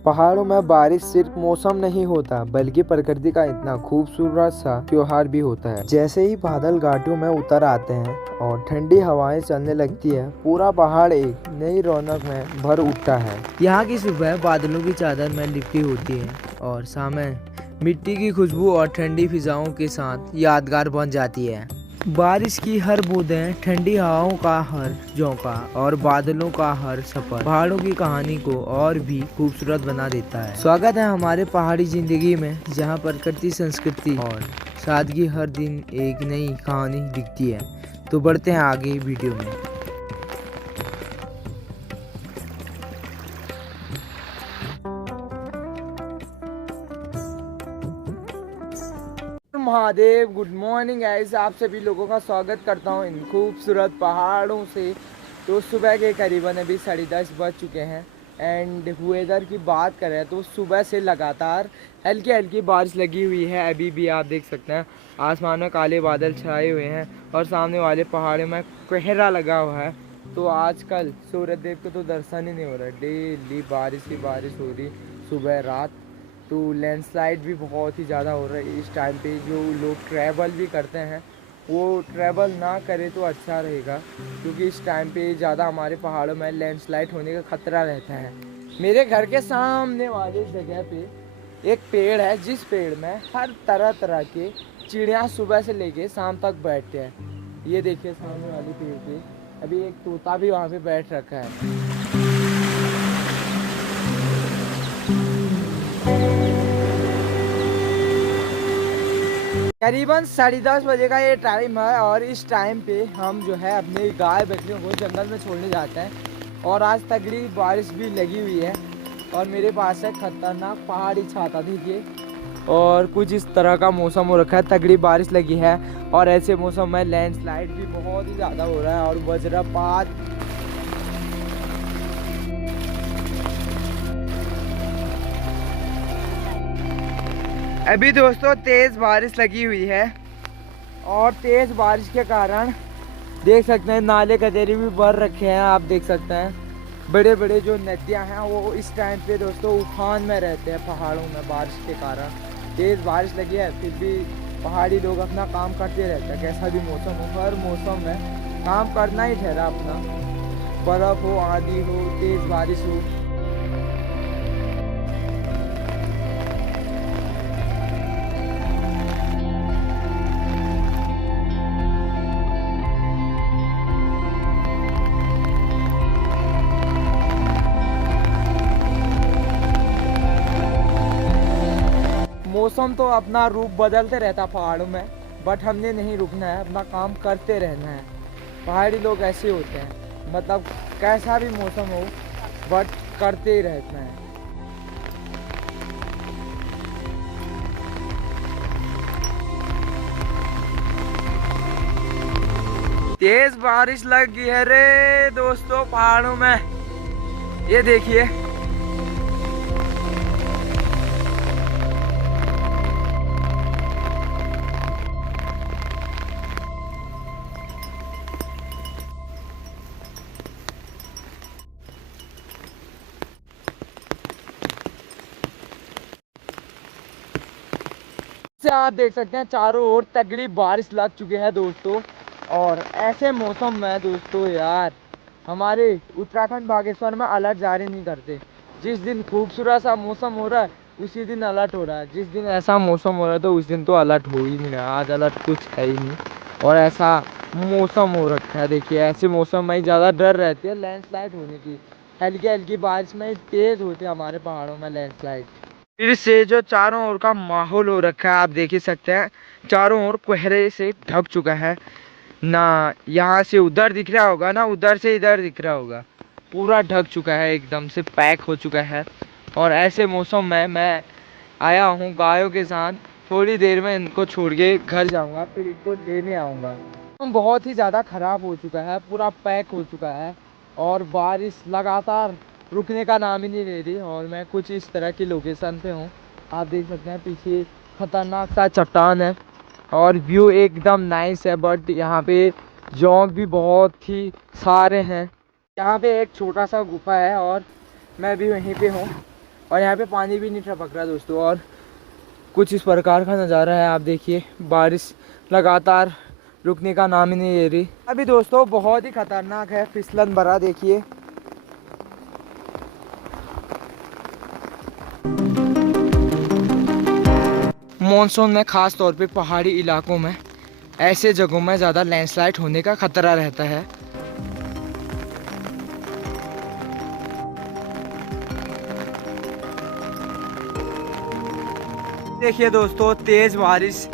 पहाड़ों में बारिश सिर्फ मौसम नहीं होता बल्कि प्रकृति का इतना खूबसूरत सा त्योहार भी होता है। जैसे ही बादल घाटियों में उतर आते हैं और ठंडी हवाएं चलने लगती है, पूरा पहाड़ एक नई रौनक में भर उठता है। यहाँ की सुबह बादलों की चादर में लिपटी होती है और शामें मिट्टी की खुशबू और ठंडी फिजाओं के साथ यादगार बन जाती है। बारिश की हर बूंदें, ठंडी हवाओं का हर झोंका और बादलों का हर सफर पहाड़ों की कहानी को और भी खूबसूरत बना देता है। स्वागत है हमारे पहाड़ी जिंदगी में, जहां प्रकृति, संस्कृति और सादगी हर दिन एक नई कहानी लिखती है। तो बढ़ते हैं आगे वीडियो में। Mahadev, good morning guys. आप सभी लोगों का स्वागत करता हूं इन खूबसूरत पहाड़ों से। तो सुबह के करीबन अभी 10:30 बज चुके हैं एंड वेदर की बात करें तो सुबह से लगातार हल्की हल्की बारिश लगी हुई है। अभी भी आप देख सकते हैं आसमान में काले बादल छाए हुए हैं और सामने वाले पहाड़ों में कोहरा लगा हुआ है। तो आजकल सूरज देव को तो दर्शन ही नहीं हो रहा, डेली बारिश ही बारिश हो रही सुबह रात। तो लैंडस्लाइड भी बहुत ही ज़्यादा हो रहा है इस टाइम पे। जो लोग ट्रैवल भी करते हैं वो ट्रैवल ना करे तो अच्छा रहेगा, क्योंकि इस टाइम पे ज़्यादा हमारे पहाड़ों में लैंडस्लाइड होने का खतरा रहता है। मेरे घर के सामने वाली जगह पे एक पेड़ है, जिस पेड़ में हर तरह तरह के चिड़िया सुबह से लेके शाम तक बैठते हैं। ये देखिए सामने वाली पेड़ पे अभी एक तोता भी वहाँ पे बैठ रखा है। करीबन 10:30 बजे का ये टाइम है और इस टाइम पे हम जो है अपने गाय बकरियों को जंगल में छोड़ने जाते हैं। और आज तगड़ी बारिश भी लगी हुई है और मेरे पास है खतरनाक पहाड़ी छाता, देखिए। और कुछ इस तरह का मौसम हो रखा है, तगड़ी बारिश लगी है और ऐसे मौसम में लैंडस्लाइड भी बहुत ही ज़्यादा हो रहा है और वज्रपात। अभी दोस्तों तेज़ बारिश लगी हुई है और तेज़ बारिश के कारण देख सकते हैं नाले गदेरे भी भर रखे हैं। आप देख सकते हैं बड़े बड़े जो नदियां हैं वो इस टाइम पे दोस्तों उफान में रहते हैं पहाड़ों में। बारिश के कारण तेज़ बारिश लगी है, फिर भी पहाड़ी लोग अपना काम करते रहते हैं। कैसा भी मौसम हो, हर मौसम में काम करना ही ठहरा अपना। बर्फ़ हो, आंधी हो, तेज़ बारिश हो। मौसम तो अपना रूप बदलते रहता पहाड़ों में, बट हमने नहीं रुकना है, अपना काम करते रहना है। पहाड़ी लोग ऐसे होते हैं, मतलब कैसा भी मौसम हो बट करते ही रहना है। तेज बारिश लग गई है रे दोस्तों पहाड़ों में, ये देखिए। से आप देख सकते हैं चारों ओर तगड़ी बारिश लग चुकी है दोस्तों। और ऐसे मौसम में दोस्तों यार हमारे उत्तराखंड बागेश्वर में अलर्ट जारी नहीं करते। जिस दिन खूबसूरत सा मौसम हो रहा है उसी दिन अलर्ट हो रहा है, जिस दिन ऐसा मौसम हो रहा है तो उस दिन तो अलर्ट हो ही नहीं रहा। आज अलर्ट कुछ है ही नहीं और ऐसा मौसम हो रखा है। देखिए ऐसे मौसम में ज़्यादा डर रहती है लैंडस्लाइड होने की। हल्की हल्की बारिश में तेज़ होती है हमारे पहाड़ों में लैंडस्लाइड। फिर से जो चारों ओर का माहौल हो रखा है आप देख ही सकते हैं, चारों ओर कोहरे से ढक चुका है। ना यहाँ से उधर दिख रहा होगा ना उधर से इधर दिख रहा होगा, पूरा ढक चुका है, एकदम से पैक हो चुका है। और ऐसे मौसम में मैं आया हूँ गायों के साथ, थोड़ी देर में इनको छोड़ के घर जाऊँगा, फिर इनको लेने आऊँगा। बहुत ही ज़्यादा ख़राब हो चुका है, पूरा पैक हो चुका है और बारिश लगातार रुकने का नाम ही नहीं ले रही। और मैं कुछ इस तरह की लोकेशन पे हूँ, आप देख सकते हैं पीछे खतरनाक सा चट्टान है और व्यू एकदम नाइस है। बट यहाँ पे जॉब भी बहुत ही सारे हैं। यहाँ पे एक छोटा सा गुफा है और मैं भी वहीं पे हूँ। और यहाँ पे पानी भी नहीं टपक रहा दोस्तों। और कुछ इस प्रकार का नज़ारा है, आप देखिए बारिश लगातार रुकने का नाम ही नहीं ले रही। अभी दोस्तों बहुत ही खतरनाक है, फिसलन भरा देखिए। मॉनसून में ख़ास तौर पे पहाड़ी इलाकों में ऐसे जगहों में ज़्यादा लैंडस्लाइड होने का खतरा रहता है। देखिए दोस्तों तेज बारिश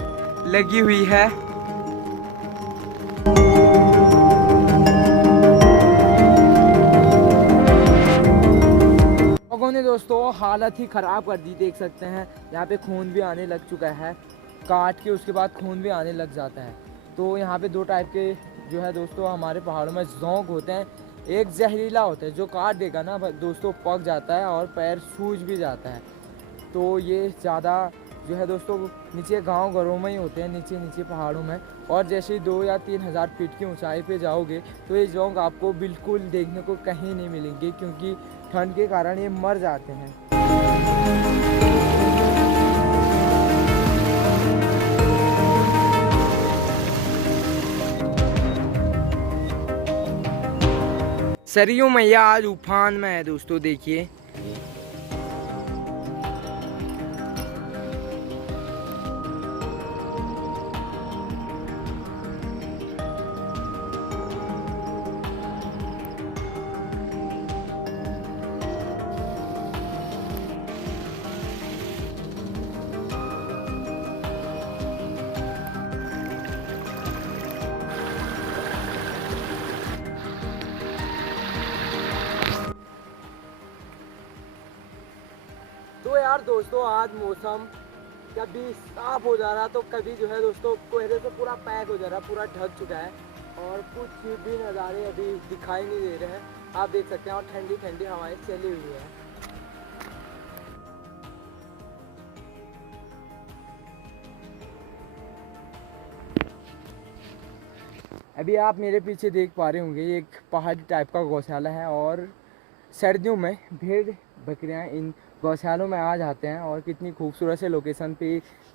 लगी हुई है। लोगों ने दोस्तों हालत ही ख़राब कर दी, देख सकते हैं यहाँ पे खून भी आने लग चुका है। काट के उसके बाद खून भी आने लग जाता है। तो यहाँ पे दो टाइप के जो है दोस्तों हमारे पहाड़ों में जोंक होते हैं। एक जहरीला होता है जो काट देगा ना दोस्तों पक जाता है और पैर सूज भी जाता है। तो ये ज़्यादा जो है दोस्तों नीचे गांव घरों में ही होते हैं, नीचे नीचे पहाड़ों में। और जैसे ही 2 या 3 हज़ार फीट की ऊंचाई पे जाओगे तो ये जोंक आपको बिल्कुल देखने को कहीं नहीं मिलेंगे, क्योंकि ठंड के कारण ये मर जाते हैं। सरयू मैया आज उफान में है दोस्तों, देखिए। तो यार दोस्तों आज मौसम कभी साफ हो जा रहा तो कभी जो है दोस्तों कोहरे से पूरा पैक हो जा रहा, पूरा ढक चुका है और कुछ भी नज़ारे अभी दिखाई नहीं दे रहे हैं, आप देख सकते हैं। और ठंडी ठंडी हवाएं चली हुई है। अभी आप मेरे पीछे देख पा रहे होंगे ये एक पहाड़ी टाइप का गौशाला है और सर्दियों में भेड़ बकरियां इन गौशालों में आ जाते हैं। और कितनी खूबसूरत से लोकेशन पे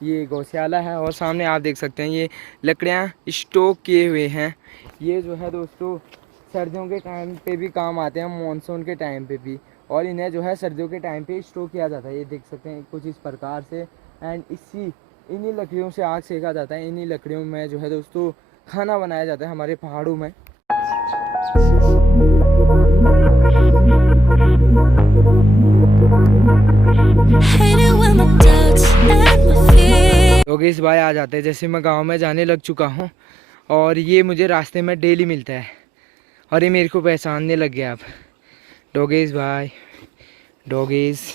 ये गौशाला है। और सामने आप देख सकते हैं ये लकड़ियां स्टॉक किए हुए हैं। ये जो है दोस्तों सर्दियों के टाइम पे भी काम आते हैं, मानसून के टाइम पे भी। और इन्हें जो है सर्दियों के टाइम पे स्टॉक किया जाता है, ये देख सकते हैं कुछ इस प्रकार से। एंड इन्हीं लकड़ियों से आग सेका जाता है, इन्हीं लकड़ियों में जो है दोस्तों खाना बनाया जाता है हमारे पहाड़ों में। योगेश भाई आ जाते हैं जैसे मैं गांव में जाने लग चुका हूं और ये मुझे रास्ते में डेली मिलता है और ये मेरे को पहचानने लग गया अब। योगेश भाई, योगेश।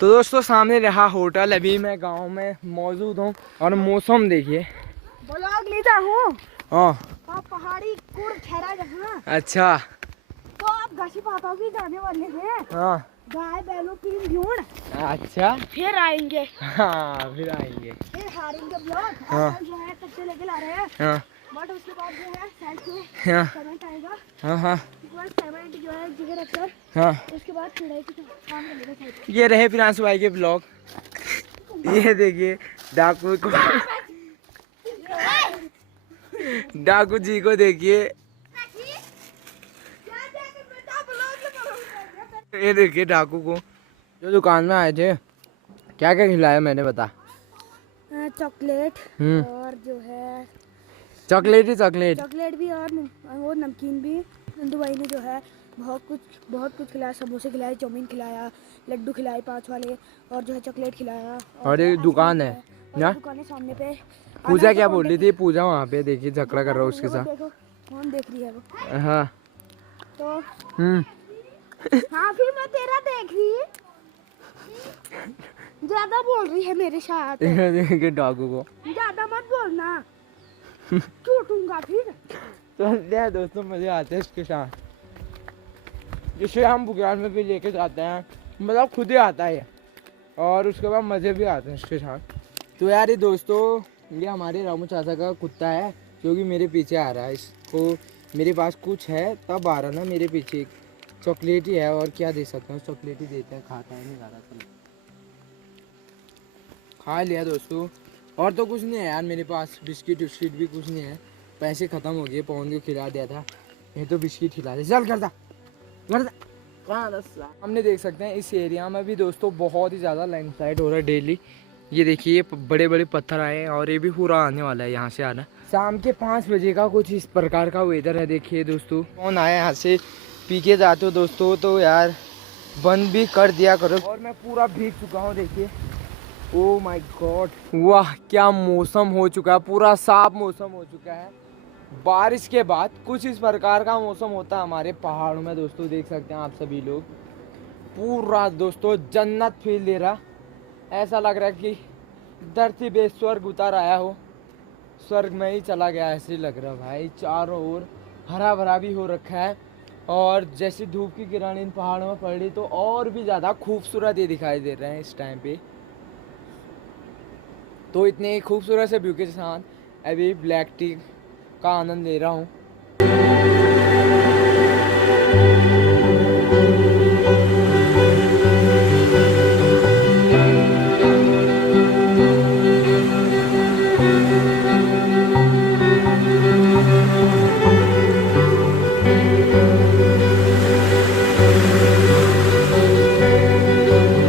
तो दोस्तों सामने रहा होटल, अभी मैं गांव में मौजूद हूं और मौसम देखिए। ब्लॉग लेता हूँ। हाँ आप पहाड़ी कुड़ ठहरा जहाँ। अच्छा तो आप घासी पाताओं की जाने वाले हैं। हाँ गाय बैलों की ढूंढ। अच्छा फिर आएंगे। हाँ फिर आएंगे। फिर हारेंगे ब्लॉग। हाँ जो है कच्चे लेके ला रहे हैं। हाँ बट उसके बाद जो है साइड से हाँ कमेंट आएगा। हाँ हाँ उसके बाद कमेंट जो है जगह रखकर हाँ। उसके बाद चढ़ाई की काम करेगा साइड पे। ये रहे प्रियांशु भाई के ब्लॉग। ये देखिए डाकू को, डाकू जी को देखिए। ये देखिए डाकू को जो दुकान में आए थे, क्या क्या खिलाया मैंने बता। चॉकलेट और जो है चॉकलेट ही चॉकलेट भी और वो नमकीन भी। नंदू भाई ने जो है बहुत कुछ खिलाया, समोसे खिलाए, चाउमीन खिलाया, लड्डू खिलाए 5 वाले और जो है चॉकलेट खिलाया। और एक दुकान है ना, दुकान है सामने पे। पूजा क्या बोल रही थी, पूजा वहाँ पे देखिए झगड़ा कर रहा है उसके साथ। देखो कौन देख रही है वो। हाँ तो हाँ फिर मैं तेरा देख रही। ज्यादा बोल रही है मेरे साथ। देखिए डाकू को ज्यादा मत बोलना, छूटूंगा फिर। तो दोस्तों मजे आते हैं इसके साथ, जिसे हम बुग्याल में भी लेके जाते हैं, मतलब खुद ही आता है और उसके बाद मज़े भी आते हैं इसके साथ। तो यार ये दोस्तों ये हमारे रामू चाचा का कुत्ता है जो कि मेरे पीछे आ रहा है। इसको मेरे पास कुछ है तब आ रहा ना मेरे पीछे। चॉकलेट ही है और क्या दे सकते हैं, चॉकलेट ही देते हैं। खाता है नहीं खाता, चलो खा लिया दोस्तों। और तो कुछ नहीं है यार मेरे पास, बिस्किट उस्किट भी कुछ नहीं है। पैसे ख़त्म हो गए, पवन को खिला दिया था, ये तो बिस्किट खिला दे। चल करता हमने देख सकते हैं इस एरिया में भी दोस्तों बहुत ही ज़्यादा लैंडस्लाइड हो रहा है डेली। ये देखिए बड़े बड़े पत्थर आए हैं और ये भी पूरा आने वाला है यहाँ से आना। शाम के 5 बजे का कुछ इस प्रकार का वेदर है। देखिए दोस्तों कौन आया यहाँ से पी के जाते हो दोस्तों तो यार बंद भी कर दिया करो। और मैं पूरा भीग चुका हूँ देखिए। ओ माय गॉड, वाह क्या मौसम हो चुका है, पूरा साफ मौसम हो चुका है। बारिश के बाद कुछ इस प्रकार का मौसम होता है हमारे पहाड़ों में दोस्तों। देख सकते हैं आप सभी लोग, पूरा दोस्तों जन्नत फील दे रहा। ऐसा लग रहा है कि धरती पे स्वर्ग उतर आया हो, स्वर्ग में ही चला गया ऐसे लग रहा भाई। चारों ओर हरा भरा भी हो रखा है और जैसे धूप की किरण इन पहाड़ों में पड़ रही तो और भी ज़्यादा खूबसूरत ये दिखाई दे रहे हैं इस टाइम पे। तो इतने खूबसूरत से व्यू के साथ अभी ब्लैक टी का आनंद ले रहा हूँ।